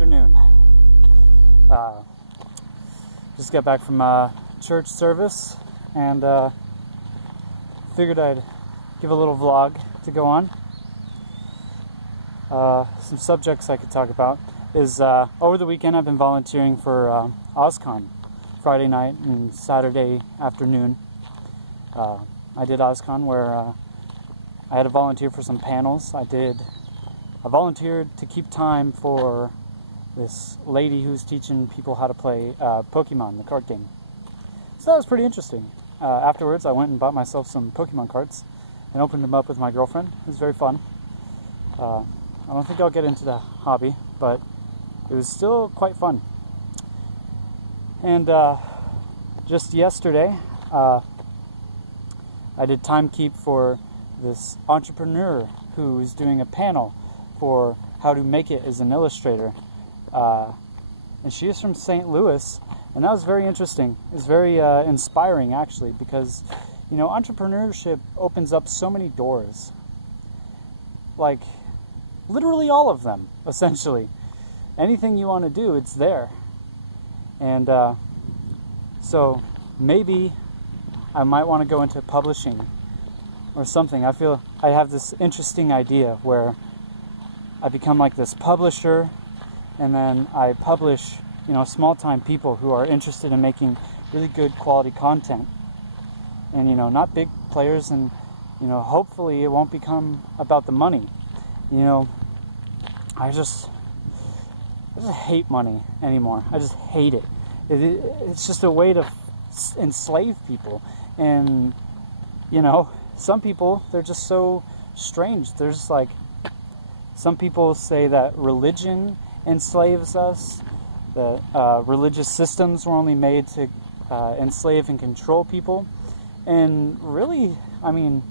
afternoon. Just got back from church service and figured I'd give a little vlog to go on. Some subjects I could talk about is over the weekend I've been volunteering for OzCon, Friday night and Saturday afternoon. I did OzCon where I had to volunteer for some panels. I volunteered to keep time for this lady who's teaching people how to play Pokemon, the card game. So that was pretty interesting. Afterwards, I went and bought myself some Pokemon cards and opened them up with my girlfriend. It was very fun. I don't think I'll get into the hobby, but it was still quite fun. And just yesterday, I did timekeep for this entrepreneur who is doing a panel for how to make it as an illustrator. And she is from St. Louis, and that was very interesting. It was very inspiring, actually, because, you know, entrepreneurship opens up so many doors. Like, literally all of them, essentially. Anything you want to do, it's there. And so maybe I might want to go into publishing or something. I feel I have this interesting idea where I become like this publisher, and then I publish, you know, small-time people who are interested in making really good quality content. And, you know, not big players, and, you know, hopefully it won't become about the money. You know, I just hate money anymore. I just hate it. It's just a way to enslave people. And, you know, some people, they're just so strange. There's like, some people say that religion enslaves us, that religious systems were only made to enslave and control people. And really, I mean,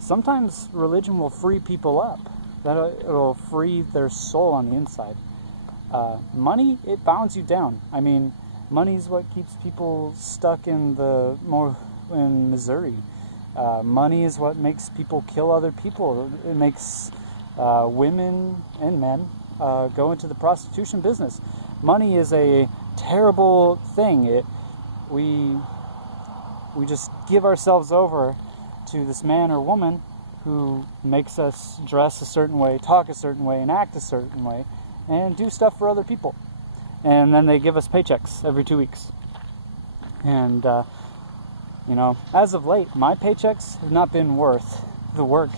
sometimes religion will free people up. That it'll free their soul on the inside. Money, it bounds you down. I mean, money is what keeps people stuck in Missouri. Money is what makes people kill other people. It makes women and men go into the prostitution business. Money is a terrible thing. We just give ourselves over to this man or woman who makes us dress a certain way, talk a certain way, and act a certain way, and do stuff for other people. And then they give us paychecks every 2 weeks. And, you know, as of late, my paychecks have not been worth the work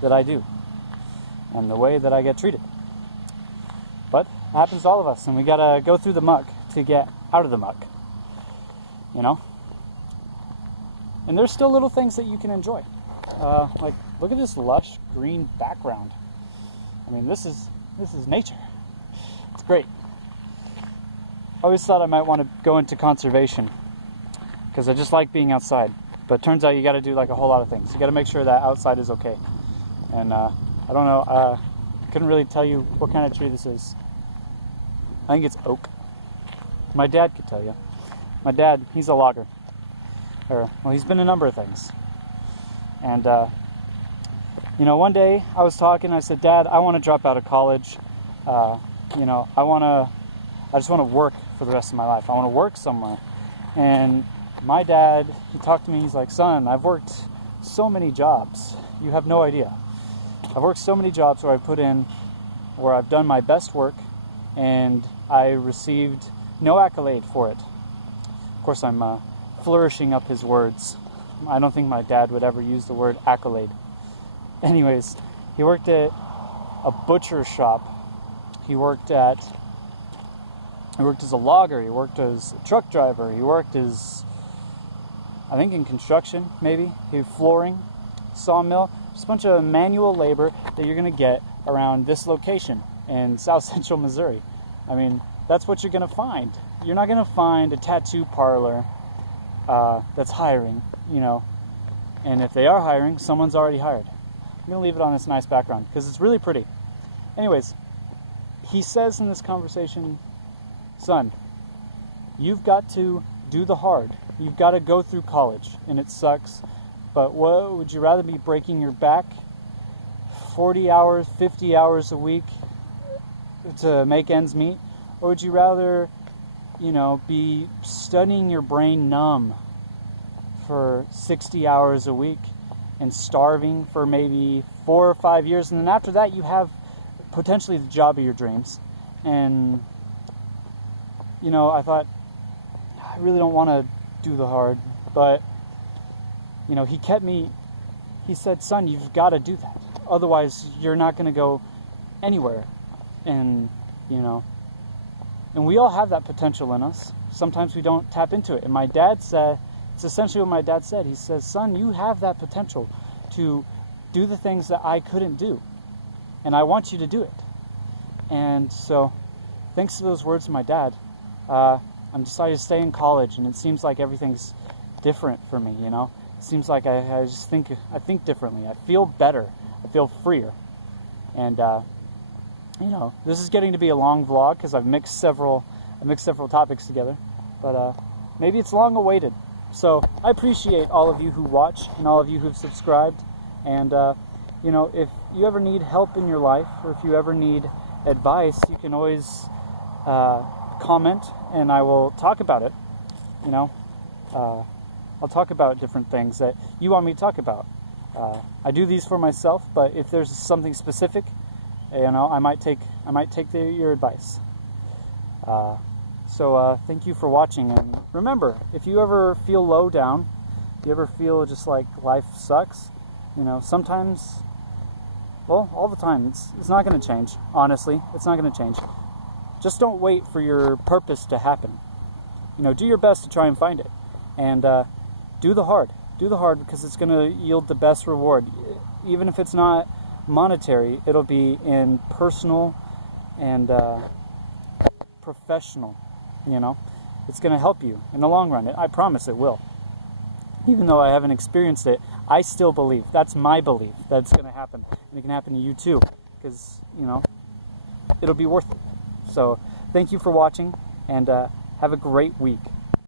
that I do and the way that I get treated. But it happens to all of us, and we gotta go through the muck to get out of the muck, you know? And there's still little things that you can enjoy. Like, look at this lush green background. I mean, this is nature. It's great. I always thought I might want to go into conservation because I just like being outside. But it turns out you got to do like a whole lot of things. You got to make sure that outside is okay. And I don't know. I couldn't really tell you what kind of tree this is. I think it's oak. My dad could tell you. My dad, he's a logger. Well, he's been a number of things. And, you know, one day I was talking, I said, Dad, I want to drop out of college. You know, I just want to work for the rest of my life. I want to work somewhere. And my dad, he talked to me, he's like, son, I've worked so many jobs. You have no idea. I've worked so many jobs where I've done my best work and I received no accolade for it. Of course, I'm flourishing up his words. I don't think my dad would ever use the word accolade. Anyways, he worked at a butcher shop. He worked as a logger. He worked as a truck driver. He worked as, I think, in construction, maybe. He flooring, sawmill. Just a bunch of manual labor that you're going to get around this location in South Central Missouri. I mean, that's what you're going to find. You're not going to find a tattoo parlor that's hiring, you know. And if they are hiring, someone's already hired. I'm going to leave it on this nice background because it's really pretty. Anyways, he says in this conversation, son, you've got to do the hard. You've got to go through college, and it sucks. But what would you rather be breaking your back 40 hours, 50 hours a week to make ends meet? Or would you rather, be studying your brain numb for 60 hours a week and starving for maybe 4 or 5 years, and then after that you have potentially the job of your dreams? And I thought, I really don't want to do the hard, but he said, son, you've got to do that, otherwise you're not going to go anywhere. And and we all have that potential in us. Sometimes we don't tap into it. And my dad said, it's essentially what my dad said. He says, son, you have that potential to do the things that I couldn't do, and I want you to do it. And so, thanks to those words of my dad, I'm decided to stay in college, and it seems like everything's different for me. It seems like I think differently. I feel better. I feel freer. And this is getting to be a long vlog because I've mixed several topics together, but maybe it's long awaited. So I appreciate all of you who watch and all of you who've subscribed. And if you ever need help in your life, or if you ever need advice, you can always comment, and I will talk about it. I'll talk about different things that you want me to talk about. I do these for myself, but if there's something specific, I might take your advice. So thank you for watching, and remember, if you ever feel low down, if you ever feel just like life sucks, sometimes, well, all the time, it's not going to change. Honestly, it's not going to change. Just don't wait for your purpose to happen. Do your best to try and find it, and do the hard, because it's going to yield the best reward. Even if it's not monetary, it'll be in personal and professional. It's going to help you in the long run. I promise it will. Even though I haven't experienced it, I still believe. That's my belief that it's going to happen, and it can happen to you too, because it'll be worth it. So thank you for watching, and have a great week.